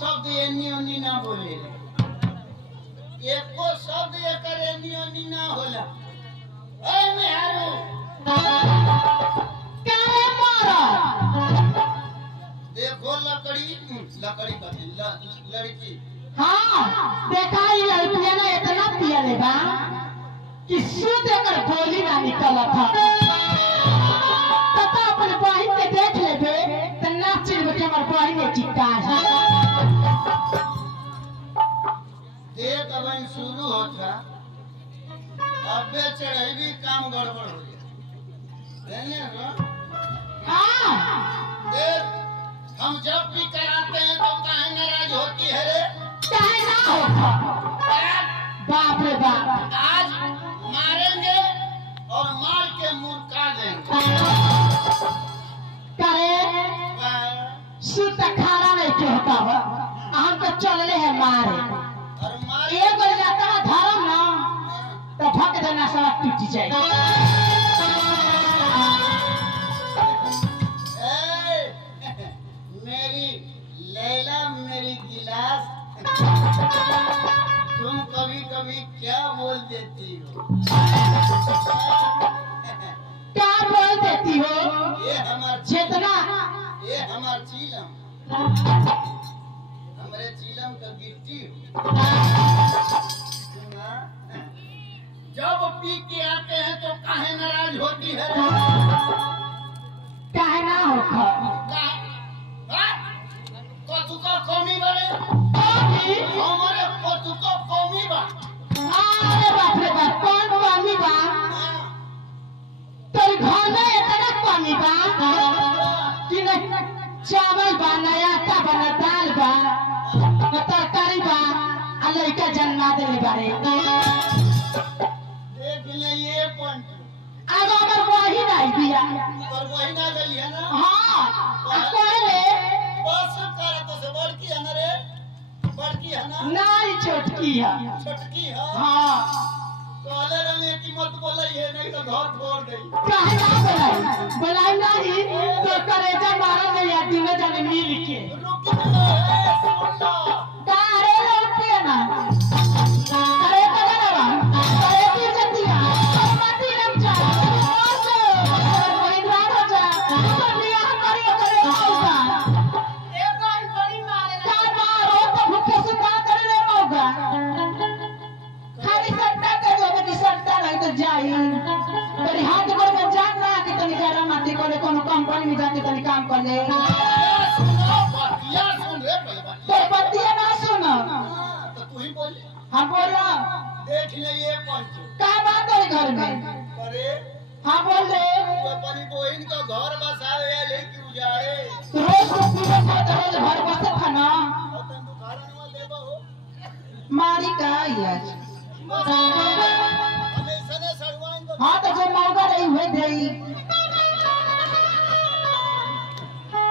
शब्द एनी ओनी ना बोले एको शब्द एकर एनी ओनी ना होला ए मेहरू काहे मारा देखो लकड़ी लकड़ी कथी लड़की हां देखा ही लड़कियां ना इतना पिया लेगा कि शुद्ध अगर गोली ना निकला था तब अपने बहन के देख लेबे त ना चिरबे के हमर बहन के चिक्का है देख अब शुरू होता अबे चढ़ाई काम गड़बड़ हो गया हां देख हम जब भी कराते हैं तो काहे नाराज होती है रे काहे ना होता बाप रे बाप आज मारेंगे और मार के मुर्गा देंगे करे शुद्ध खाना नहीं के होता है हम तो चलले है मारे और मार एगो जाता धर्म ना तो भक देना सब टूट जाए मेरी लैला मेरी गिलास तुम कभी कभी क्या बोल देती हो क्या बोल देती हो ये हमार चीलम हमारे चीलम का गिट्टी हो जब पी के आते हैं तो काहे नाराज होती है काहे ना होखा कतुका कमी बने हमारे कतुका कमी बा अरे बाप रे बाप कौन कमी बा तेरे घर में इतना कमी बा कि न चावल बा न आटा बा न दाल बा न तरकारी बा आ लड़का जन्मा देले बारे देख ले ये पॉइंट आगो हमर बहिन आई बिया पर वही ना गई है ना हां कहले बस कर तो से बड़की है ना रे बड़की है ना नाई छोटकी है छोटकी है हां कहले रंगे की मत बोलई है नहीं तो घर छोड़ गई काहे ना बोलाई नहीं तो करेजा मारा नहीं या तीनों जने मिल के रुक जा सुन लो कारे रुपया ना अरे कगरवा अरे की जतिया मती रम जा ओसो कोई रात हो जा दुनिया हमारी करे होगा एक गाय बड़ी मारे का मारो तो भूखे से का करे होगा खाली सट्टा कर जो कि सट्टा नहीं तो जाई तेरे हाथ गोड़ में जान ना कि तनी गरम माटी कोले कोनो कंपनी में जाके तनी काम कर ले या सुन रे पहले तो बतिया ना सुनो तो तू ही बोल हां बोलो देख ले ये पॉइंट का बात है घर में अरे हां बोल दे तू अपनी बहन का घर बसावे लेके उजाड़े रोज को पूरा रोज घर बसे खाना और तन दुकान में देबो मारी का आज हमेशा ने सड़वाइन को हां तो जो मौका रही हुए देई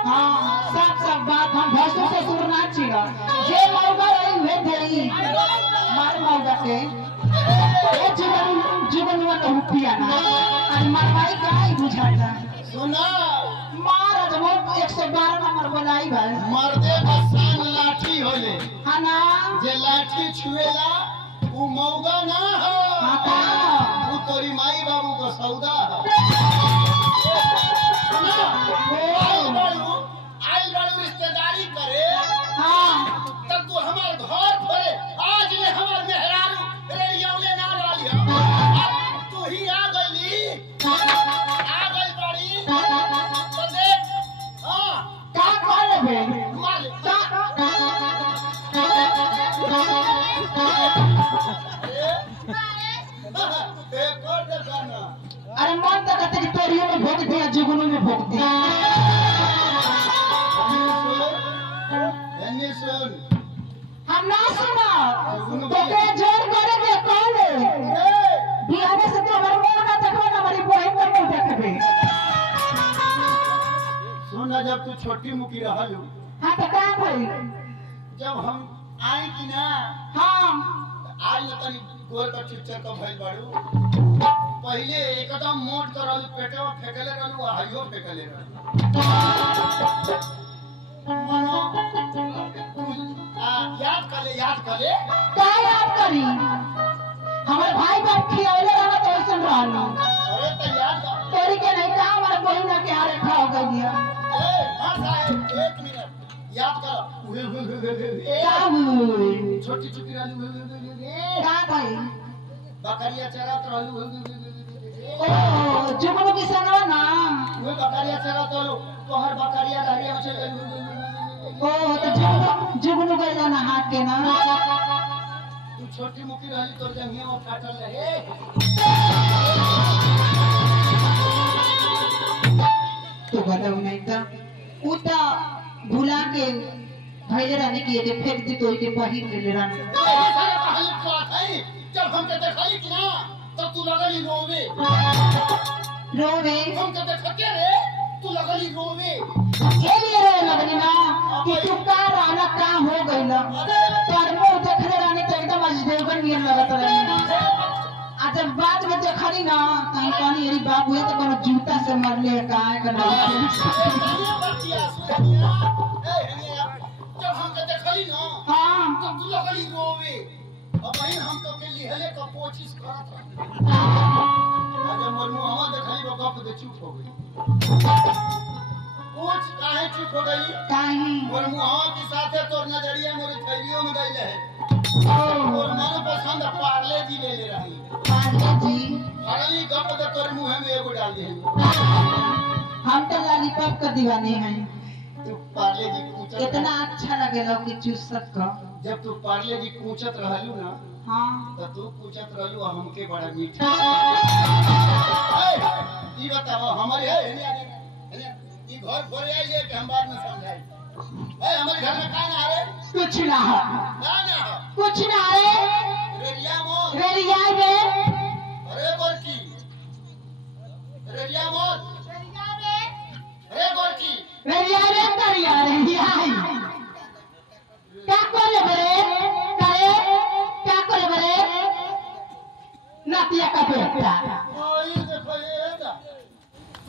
हां सब बात हम भैंसों से सुर ना छिगा जे मौका रही हुए देई मार मौका के ए जीवन में तो पिया ना और मारवाई का ही बुझाता सुना मार जब 112 नंबर बोलाई भाई मर्दे का शान लाठी होले हां ना जे लाठी छुएला वो मौगा ना हो हां का वो तोरी माई बाबू का सौदा है सुना आई बालू रिश्तेदारी करे हां तब तू हमार घर भरे आज ले हमार मेहरारू रे यौले ना वाली हो अब तू ही आ गई बाड़ी तो देख हां का कर लेबे मार का एक और देखाना अरे मन तो कहते कि तोरियों में भोग दिया जुगनू में भोग दिया सुन हम ना सुना तो के जोर करे के कौन बिहार से तो हमर मन ना देखो ना हमारी बहन का मुंह देखबे सुन जब तू छोटी मुकी रहल हां तो का भाई जब हम आई कि ना हां आज न तनी गोर का चिच्चर का भइल बाड़ू पहले एकदम मोट करल पेटवा फेकले रहलू हाइयो फेकले रहलू मनो दे का याद करी हमारे भाई बाप खियावले रहना तो ऐसा रहना अरे तैयार कर तेरी के नहीं का हमारे बहिना के हारे खा हो गई दिया ए हां साहब 1 मिनट याद कर का हुई छोटी छोटी रहलू का भाई बकरिया चरात रहलू ओ जुगनू की संगवा ना वो बकरिया चरात रहलू तोहर बकरिया घरिया में चल ओ तो जुगनू गइला ना हाथ के ना तू छोटी मुखी रहली तोर जंगिया में काटल रहे तो बताओ नहीं था उ तो भुला के भइले रहने की के फेंक दी तो के पहिर ले रहने ये सारे कहानी बात है जब हम के देखली कि ना तब तू लगली रोवे रोवे हम के देखके रे तू लगली रोवे ये लिए रे लगनी ना कि तू का रहना का हो गइल पर मुंह देखले रहने तो एकदम अजदेवगन नियर लगत रहे आ जब बाद में देखली ना कहीं कहनी एरी बाबू है तो कोनो जूता से मरले का है करना जब हम के देखली ना हां तब तू लगली रोवे अब वही हम तो के लिहले का कोशिश करत रहे आज मोर मुंहवा देखली वो गप दे चुप हो गई कुछ काहे चुप हो गई काहे मोर मुंहवा के साथे तोर नजरिया मोर थैलियों में गइल है ओ और मन पसंद पार्ले जी ले ले रही पार्ले जी हरली गप दे तोर मुंह में एगो डाल दे हम तो लॉलीपॉप का दीवाने हैं तू पार्ले जी पूछत इतना अच्छा लगेला कि चूसक का जब तू पार्ले जी पूछत रहलू ना हां तो तू पूछत रहलू हमके बड़ा मीठा ई बताओ हमारे है ई घर भरे आई ले के हम बाद में समझाई ए हमारे घर में का ना रे कुछ ना हो ना हो कुछ ना रे रेडिया मोर रेडिया में अरे गोरकी रेडिया मोर अरे गोरकी रेडिया में करिया रेडिया क्या करे बरे करे क्या करे बरे नातिया का बेटा ओई देखो ये दा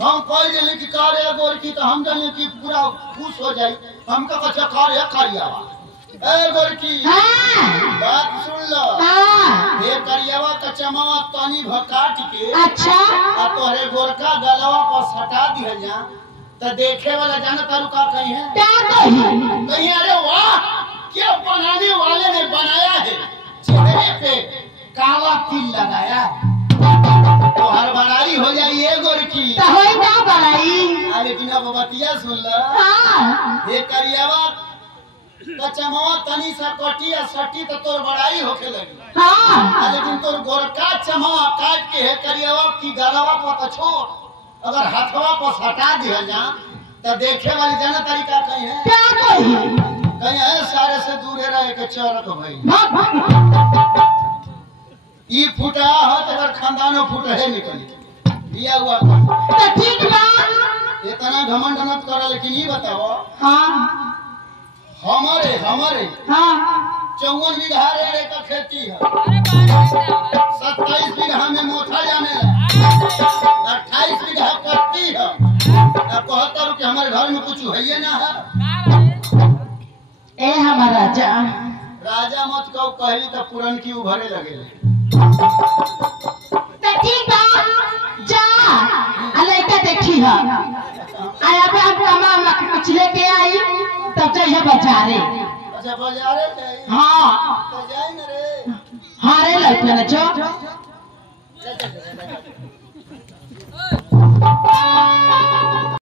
हम कोई दिल की कार्य गोरकी तो हम जाने कि पूरा खुश हो जाई हमका बच्चा कार्य करिया ए गोरकी हां बात सुन लो हां ये करियावा कचमावा तनी भकाट के अच्छा आ तोहरे गोरका गलवा पर सटा दिया जा तो देखे वाला जाना तारू का कहीं है क्या कही कहीं अरे वाह क्या बनाने वाले ने बनाया है चेहरे पे काला तिल लगाया है तो हर बड़ाई हो जाए ये गोरकी तो होई ना बड़ाई अरे बिना बबतिया सुन लो हां ये करियावा कचमावा तनी सा कटी आ सटी तो तोर बड़ाई होके लगी हां लेकिन तोर गोरका चमावा काट के है करियावा की गलवा पर तो छोड़ अगर हाथवा पर सटा दिया जा तो देखे वाली जाना तरीका कहीं है क्या कही कहीं है सारे से दूर रहे के चौरक भाई ई फुटा हो तो अगर खानदानो फुट है निकली दिया हुआ तो ठीक बा इतना घमंड मत करो लेकिन ये बताओ हां हमारे हमारे हां 54 बीघा रेड़े का खेती है 27 बीघा में मोथा जाने 28 बीघा पत्ती है 71 के हमारे घर में कुछ है ना है ए हमारा राजा राजा मत कहो कहली तो पुरन की उभरे लगे तो ठीक बा जा अलैका देखी है आया पे हम कमा कुछ लेके आई तब चाहिए बाजारे अच्छा बाजारे जाए हां तो जाए ना रे हारे लइका ना जो